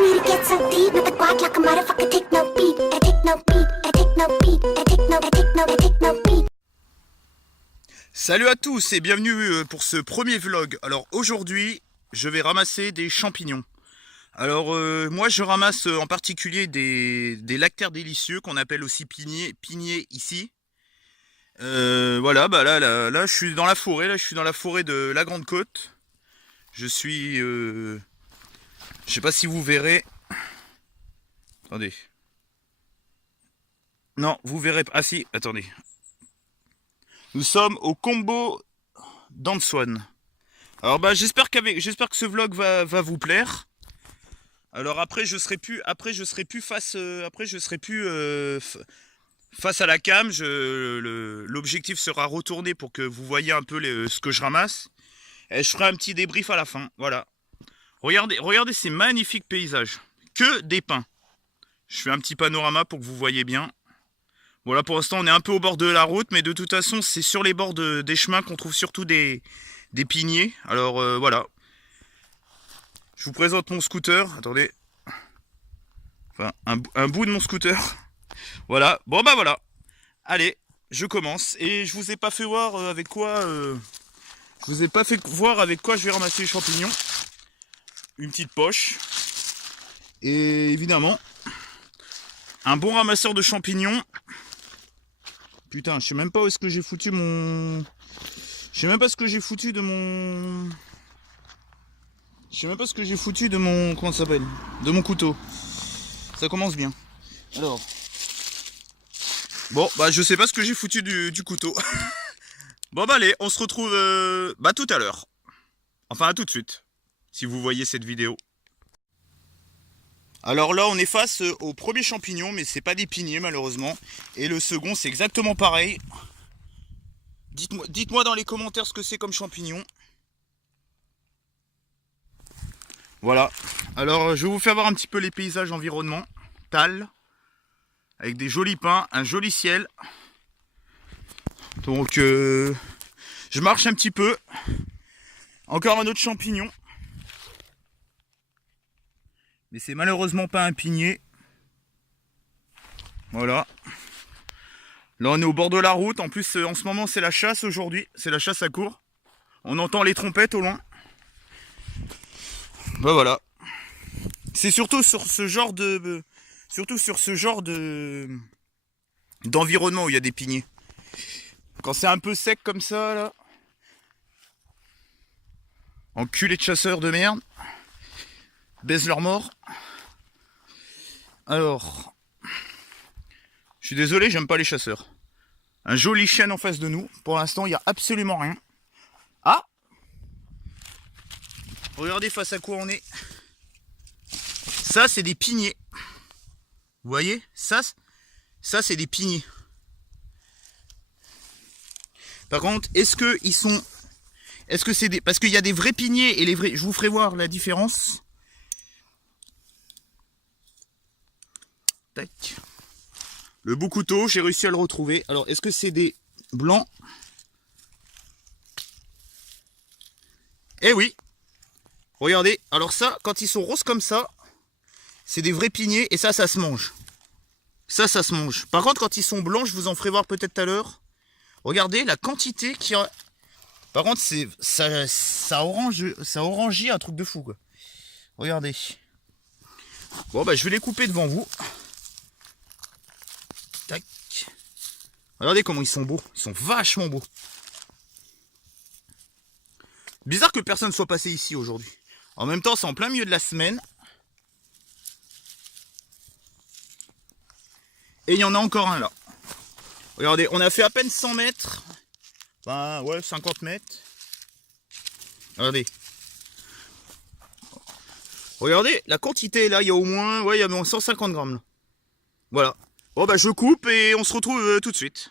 me to get so deep with the guac like a motherfucker. Take no beat, I take no beat, I take no beat, I take no, I take no, I take no beat. Salut à tous et bienvenue pour ce premier vlog. Alors aujourd'hui, je vais ramasser des champignons. Alors moi je ramasse en particulier des lactaires délicieux qu'on appelle aussi piniers ici. Voilà, bah là je suis dans la forêt, là je suis dans la forêt de la Grande Côte. Je suis je sais pas si vous verrez. Attendez. Non, vous verrez pas. Ah si, attendez. Nous sommes au Combo d'Antoine. Alors bah j'espère que ce vlog va vous plaire. Alors après je serai plus face face à la cam. L'objectif sera retourné pour que vous voyez un peu ce que je ramasse. Et je ferai un petit débrief à la fin. Voilà. Regardez ces magnifiques paysages. Que des pins. Je fais un petit panorama pour que vous voyez bien. Voilà, pour l'instant on est un peu au bord de la route, mais de toute façon c'est sur les bords des chemins qu'on trouve surtout des piniers. Alors voilà. Je vous présente mon scooter. Attendez. Enfin, un bout de mon scooter. Voilà. Bon bah voilà. Allez, je commence. Et je vous ai pas fait voir avec quoi... je vous ai pas fait voir avec quoi je vais ramasser les champignons. Une petite poche. Et évidemment, un bon ramasseur de champignons. Putain, je sais même pas où est-ce que j'ai foutu mon... Je sais même pas ce que j'ai foutu de mon... Je sais même pas ce que j'ai foutu de mon... Comment ça s'appelle? De mon couteau. Ça commence bien. Alors... Bon, bah je sais pas ce que j'ai foutu du couteau. Bon bah allez, on se retrouve bah tout à l'heure. Enfin à tout de suite. Si vous voyez cette vidéo. Alors là on est face au premier champignon, mais c'est pas des piniers malheureusement. Et le second c'est exactement pareil. Dites-moi dans les commentaires ce que c'est comme champignon. Voilà. Alors je vais vous faire voir un petit peu les paysages environnementaux. Avec des jolis pins, un joli ciel. Donc je marche un petit peu. Encore un autre champignon. Mais c'est malheureusement pas un pinier. Voilà. Là on est au bord de la route. En plus en ce moment c'est la chasse aujourd'hui. C'est la chasse à courre. On entend les trompettes au loin. Bah voilà. C'est surtout sur ce genre de... d'environnement où il y a des piniers. Quand c'est un peu sec comme ça là. Enculés de chasseurs de merde. Baise leur mort. Alors, je suis désolé, j'aime pas les chasseurs. Un joli chêne en face de nous. Pour l'instant, il n'y a absolument rien. Ah! Regardez face à quoi on est. Ça, c'est des piniers. Vous voyez? Ça c'est des piniers. Par contre, est-ce que c'est des... Parce qu'il y a des vrais piniers et les vrais... Je vous ferai voir la différence. Tac. Le bout couteau, j'ai réussi à le retrouver. Alors, est-ce que c'est des blancs? Eh oui. Regardez. Alors ça, quand ils sont roses comme ça, c'est des vrais piniers et ça se mange. Ça se mange. Par contre, quand ils sont blancs, je vous en ferai voir peut-être tout à l'heure. Regardez la quantité qu'il y a. Par contre, ça orangie un truc de fou, quoi. Regardez. Bon, bah, je vais les couper devant vous. Tac. Regardez comment ils sont beaux. Ils sont vachement beaux. Bizarre que personne ne soit passé ici aujourd'hui. En même temps, c'est en plein milieu de la semaine. Et il y en a encore un là. Regardez, on a fait à peine 100 mètres. Enfin, ouais, 50 mètres. Regardez. Regardez, la quantité là, il y a au moins, ouais, il y a au moins 150 grammes là. Voilà. Bon bah je coupe et on se retrouve tout de suite.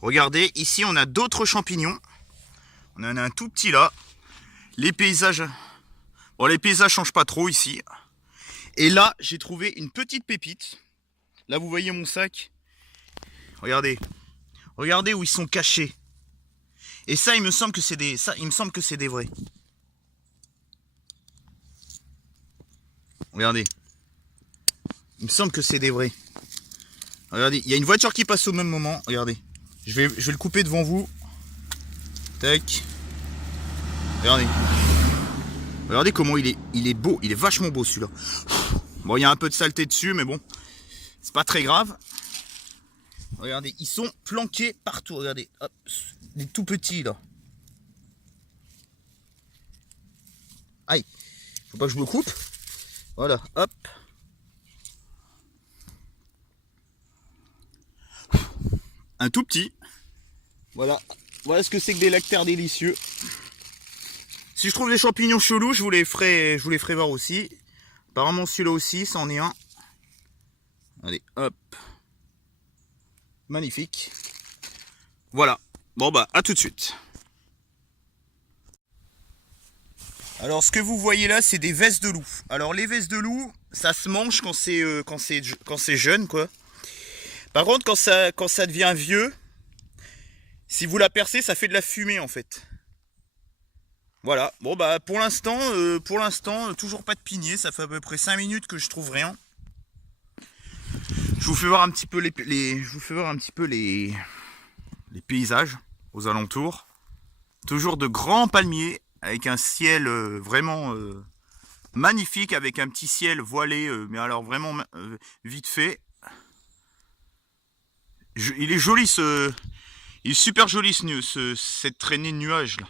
Regardez, ici on a d'autres champignons. On en a un tout petit là. Les paysages... Bon, les paysages changent pas trop ici. Et là, j'ai trouvé une petite pépite. Là, vous voyez mon sac. Regardez. Regardez où ils sont cachés. Et ça, il me semble que c'est des vrais. Regardez. Il me semble que c'est des vrais. Regardez, il y a une voiture qui passe au même moment. Regardez. Je vais le couper devant vous. Tac. Regardez. Regardez comment il est beau. Il est vachement beau celui-là. Bon, il y a un peu de saleté dessus, mais bon. C'est pas très grave. Regardez, ils sont planqués partout. Regardez. Hop. Les tout petits là. Aïe. Faut pas que je me coupe. Voilà. Hop. Un tout petit. Voilà. Voilà ce que c'est que des lactaires délicieux. Si je trouve des champignons chelous, je vous les ferai voir aussi. Apparemment celui-là aussi, c'en est un. Allez, hop. Magnifique. Voilà. Bon bah, à tout de suite. Alors ce que vous voyez là, c'est des vestes de loup. Alors les vestes de loup, ça se mange quand c'est jeune, quoi. Par contre, quand ça devient vieux, si vous la percez, ça fait de la fumée en fait. Voilà. Bon bah pour l'instant, toujours pas de pinier. Ça fait à peu près 5 minutes que je trouve rien. Je vous fais voir un petit peu les paysages aux alentours. Toujours de grands palmiers avec un ciel vraiment magnifique, avec un petit ciel voilé, mais alors vraiment vite fait. Il est joli il est super joli cette traînée de nuages là.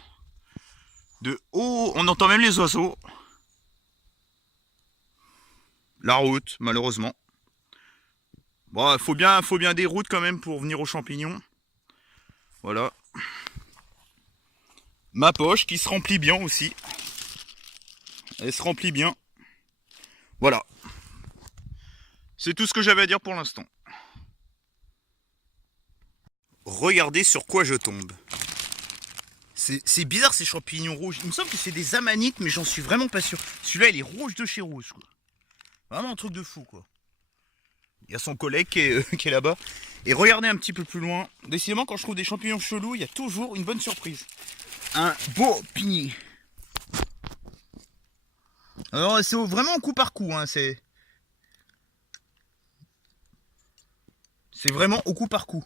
De haut, on entend même les oiseaux. La route, malheureusement. Bon, faut bien des routes quand même pour venir aux champignons. Voilà. Ma poche qui se remplit bien aussi. Elle se remplit bien. Voilà. C'est tout ce que j'avais à dire pour l'instant. Regardez sur quoi je tombe. C'est bizarre ces champignons rouges. Il me semble que c'est des amanites, mais j'en suis vraiment pas sûr. Celui-là, il est rouge de chez rouge, quoi. Vraiment un truc de fou, quoi. Il y a son collègue qui est là-bas. Et regardez un petit peu plus loin. Décidément, quand je trouve des champignons chelous, il y a toujours une bonne surprise. Un beau pigné. Alors, c'est vraiment coup par coup, hein. C'est vraiment au coup par coup.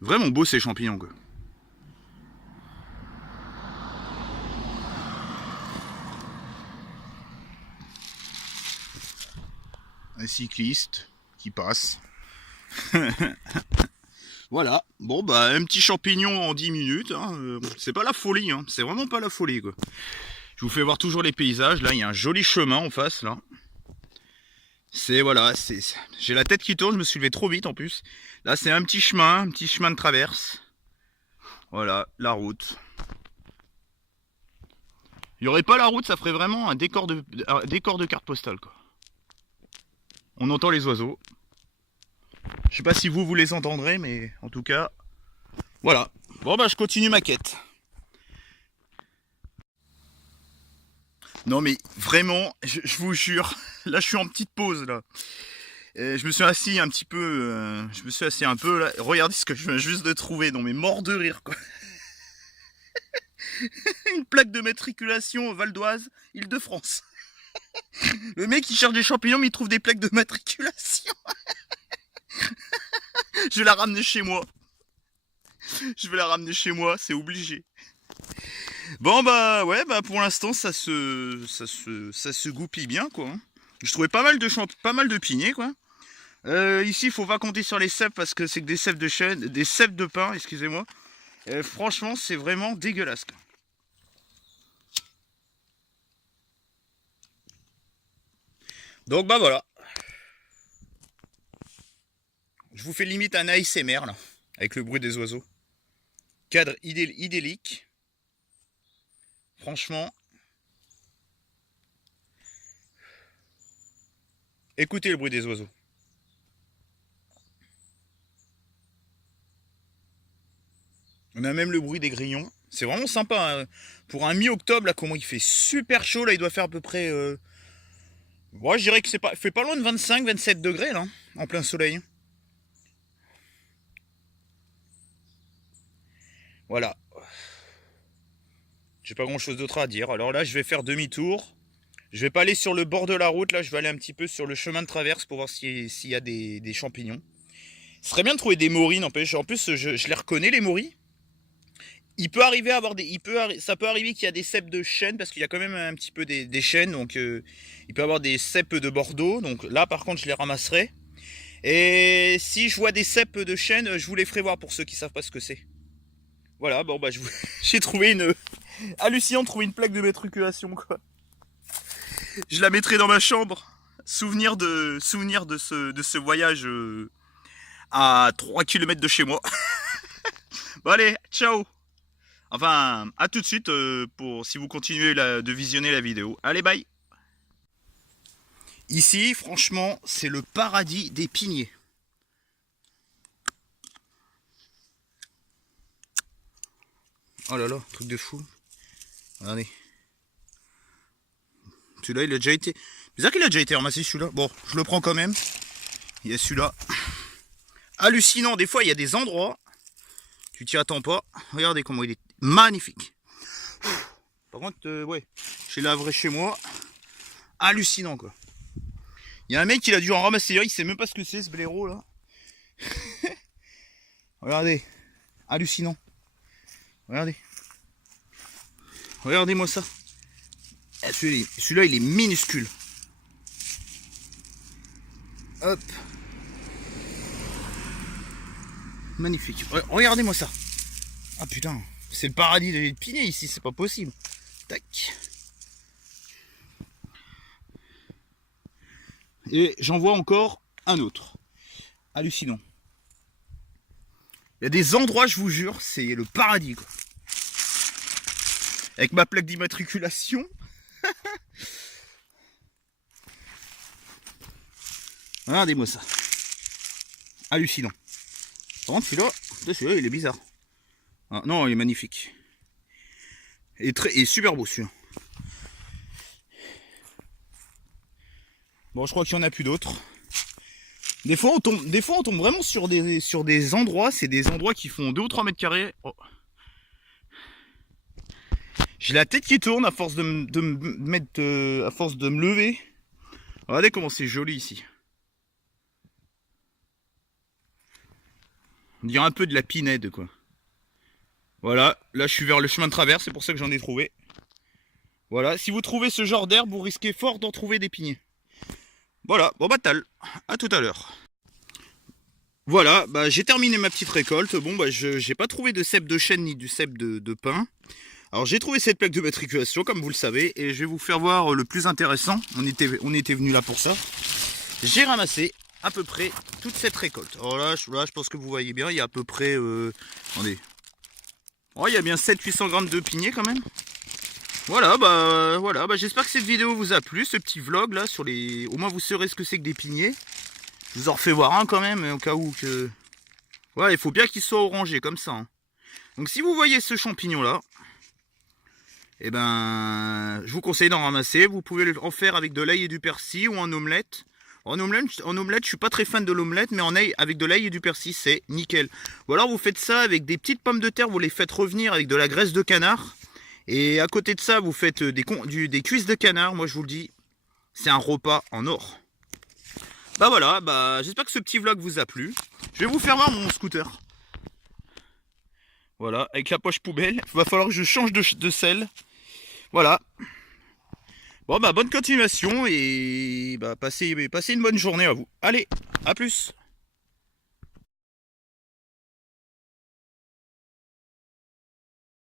Vraiment beau ces champignons, quoi. Un cycliste qui passe. Voilà. Bon bah un petit champignon en 10 minutes. Hein. C'est pas la folie, hein. C'est vraiment pas la folie, quoi. Je vous fais voir toujours les paysages. Là, il y a un joli chemin en face, là. Voilà, j'ai la tête qui tourne, je me suis levé trop vite en plus. Là, c'est un petit chemin de traverse. Voilà, la route. Il n'y aurait pas la route, ça ferait vraiment un décor de carte postale, quoi. On entend les oiseaux. Je sais pas si vous les entendrez, mais en tout cas, voilà. Bon bah je continue ma quête. Non mais vraiment, je vous jure, là je suis en petite pause là. Je me suis assis un petit peu, là. Regardez ce que je viens juste de trouver, non mais mort de rire, quoi. Une plaque de matriculation Val d'Oise, Île-de-France. Le mec il cherche des champignons mais il trouve des plaques de matriculation. Je vais la ramener chez moi. C'est obligé. Bon bah ouais, bah pour l'instant ça se goupille bien, quoi. Je trouvais pas mal de piniers, quoi. Ici il faut pas compter sur les cèpes parce que c'est que des cèpes de chêne, des cèpes de pin, excusez-moi. Franchement c'est vraiment dégueulasse, quoi. Donc bah voilà. Je vous fais limite un ASMR là, avec le bruit des oiseaux. Cadre idyllique. Franchement. Écoutez le bruit des oiseaux. On a même le bruit des grillons. C'est vraiment sympa. Hein. Pour un mi-octobre, là, comment il fait super chaud, là, il doit faire à peu près... Ouais, je dirais que fait pas loin de 25-27 degrés, là, en plein soleil. Voilà. J'ai pas grand chose d'autre à dire. Alors là, je vais faire demi-tour. Je vais pas aller sur le bord de la route. Là, je vais aller un petit peu sur le chemin de traverse pour voir s'il y a des champignons. Ce serait bien de trouver des moris, n'empêche. En plus, je les reconnais, les moris. Il peut arriver à avoir ça peut arriver qu'il y a des cèpes de chêne, parce qu'il y a quand même un petit peu des chênes. Donc, il peut y avoir des cèpes de Bordeaux. Donc là, par contre, je les ramasserai. Et si je vois des cèpes de chêne, je vous les ferai voir pour ceux qui savent pas ce que c'est. Voilà, bon bah j'ai trouvé hallucinant de trouver une plaque de matriculation, quoi. Je la mettrai dans ma chambre. Souvenir de ce voyage à 3 km de chez moi. Bon allez, ciao. Enfin, à tout de suite si vous continuez de visionner la vidéo. Allez, bye. Ici, franchement, c'est le paradis des piniers. Oh là là, truc de fou. Regardez. Celui-là, il a déjà été... Bizarre qu'il a déjà été ramassé, celui-là. Bon, je le prends quand même. Il y a celui-là. Hallucinant, des fois, il y a des endroits. Tu t'y attends pas. Regardez comment il est magnifique. Par contre, ouais, j'ai lavré chez moi. Hallucinant, quoi. Il y a un mec qui a dû en ramasser. Il sait même pas ce que c'est, ce blaireau, là. Regardez. Hallucinant. Regardez. Regardez-moi ça. Celui-là, il est minuscule. Hop. Magnifique. Regardez-moi ça. Ah putain. C'est le paradis des piniers ici, c'est pas possible. Tac. Et j'en vois encore un autre. Hallucinant. Il y a des endroits, je vous jure, c'est le paradis, quoi. Avec ma plaque d'immatriculation. Regardez-moi ça. Hallucinant. Par contre, celui-là, il est bizarre. Ah, non, il est magnifique. Et super beau, celui-là. Bon, je crois qu'il n'y en a plus d'autres. Des fois, on tombe vraiment sur des endroits. C'est des endroits qui font 2 ou 3 mètres carrés. Oh. J'ai la tête qui tourne à force de me lever. Regardez comment c'est joli ici. On dirait un peu de la pinède, quoi. Voilà, là je suis vers le chemin de traverse, c'est pour ça que j'en ai trouvé. Voilà, si vous trouvez ce genre d'herbe, vous risquez fort d'en trouver des piniers. Voilà, bon bah à tout à l'heure. Voilà, bah j'ai terminé ma petite récolte. Bon bah j'ai pas trouvé de cèpe de chêne ni du cèpe de pin. Alors j'ai trouvé cette plaque de matriculation, comme vous le savez, et je vais vous faire voir le plus intéressant. On était venu là pour ça. J'ai ramassé à peu près toute cette récolte. Alors là, je pense que vous voyez bien, il y a à peu près... attendez. Oh, il y a bien 700-800 grammes de piniers quand même. Voilà, bah j'espère que cette vidéo vous a plu, ce petit vlog là sur les... Au moins vous saurez ce que c'est que des piniers. Je vous en refais voir un quand même, au cas où que... Voilà, il faut bien qu'il soit orangé comme ça. Hein. Donc si vous voyez ce champignon là, eh ben, je vous conseille d'en ramasser. Vous pouvez en faire avec de l'ail et du persil ou en omelette. En omelette, je suis pas très fan de l'omelette, mais avec de l'ail et du persil, c'est nickel. Ou alors vous faites ça avec des petites pommes de terre, vous les faites revenir avec de la graisse de canard. Et à côté de ça, vous faites des cuisses de canard. Moi, je vous le dis, c'est un repas en or. Bah voilà, bah j'espère que ce petit vlog vous a plu. Je vais vous faire voir mon scooter. Voilà, avec la poche poubelle. Il va falloir que je change de selle. Voilà. Bon bah bonne continuation et bah passez une bonne journée à vous. Allez, à plus.